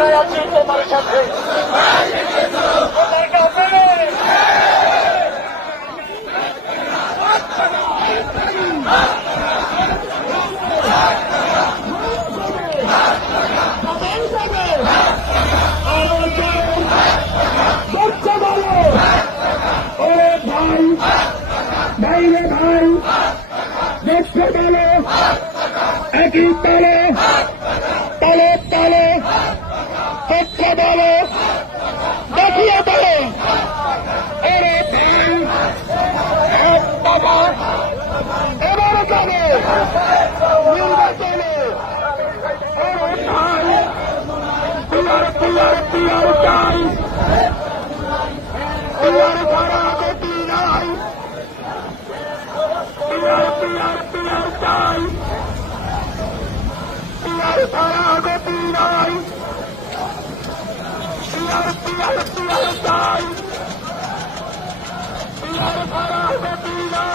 আমরাই আছি তোমার সাথে তোমার কাছে ভাইরে ভাই দেখতে বলো একই তলে তলে তলে সত্য বলো দেখিয়ে বলো ওরে ভাই এক বাবা এবারে যাবে নির্বাচনে ওরে ভাই পিয়ার পিয়ার পিয়ার চাই পিয়ার ছাড়া গতি নাই পিয়ার পিয়ার পিয়ার চাই পিয়ার ছাড়া গতি নাই পিয়ার পিয়ার পিয়ার চাই পিয়ার ছাড়া গতি নাই